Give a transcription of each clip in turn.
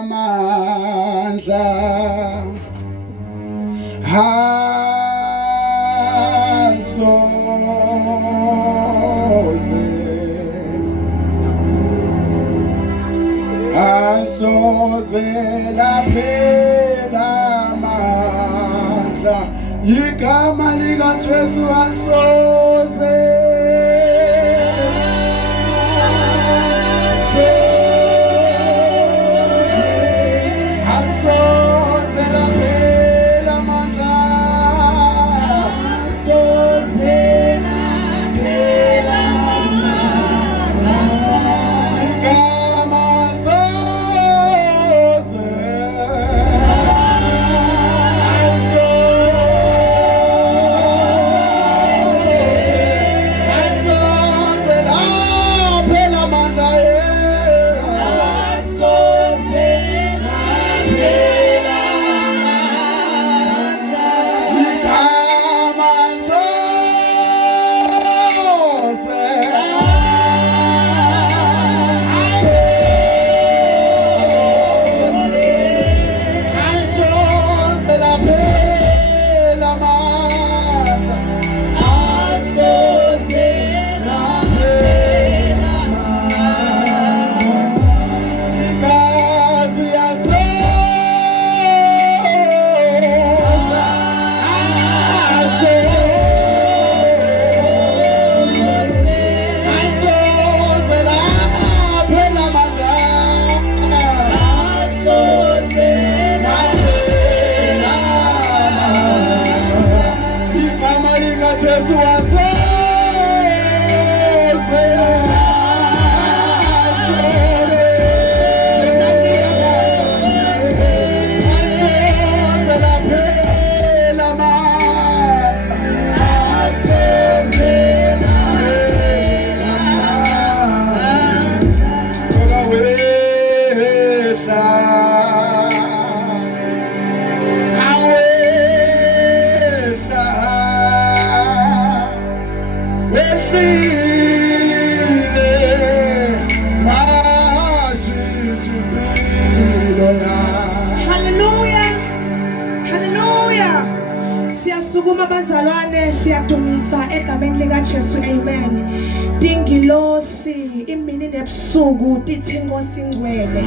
amandla asoze laphela amandla igama likaJesu alisoze Siyasukuma bazalwane siyadumisa egameni likaJesu amen. Dingilosi imini nebusuku tithi Nkosi ngcwele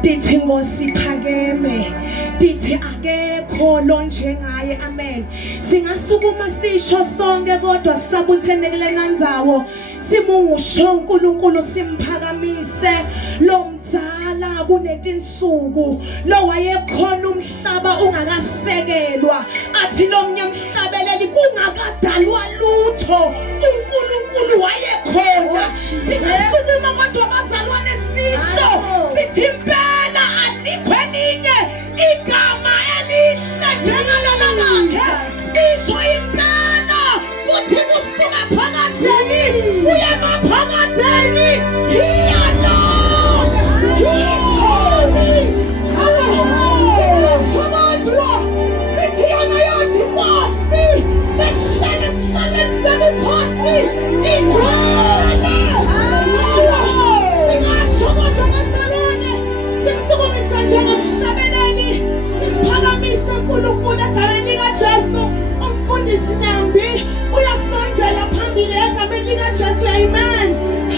tithi Nkosi phakeme tithi akekho lo njengaye amen. Singasukuma sisho sonke kodwa sabuthenekele nandzawo simungisho uNkulunkulu simphakamise lo mdzala kunetinsuku lo wayekhona umhlaba ungakasekelwa athi lo mnyamhlabeleli kungakadalwa lutho uNkulunkulu wayekhona. Singasukuma kodwa bazalwane sisho sithi impela alikho elinye igama elihle njengalona lakhe sisho impela kuthi kusuka phakatheni kuye maphakatheni iyalo sithi yana yathi Nkosi lehlele esihlalweni sebukhosi ingcwele. Singasho kodwa bazalwane simsukumisa njengomhlabeleli simphakamise uNkulunkulu egameni likaJesu. Umfundisi Nyambi uyasondzela phambili egameni likaJesu amen.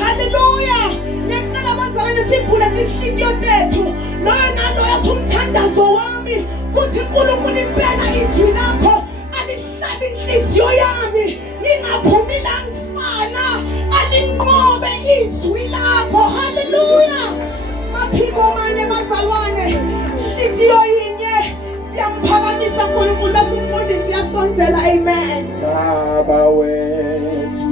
Haleluya. Ngiyacela bazalwane sivule tinhliziyo tethu loyo naloyo kumthandazo wami kuthi uNkulunkulu impela izwi lakho alihlabi inhliziyo yami ngingaphumi la ngifana alinqobe izwi lakho. Haleluya. Maphiko manye bazalwane inhliziyo yinye siymphakamisa uNkulunkulu besimfundisi yasondzela amen. Baba wethu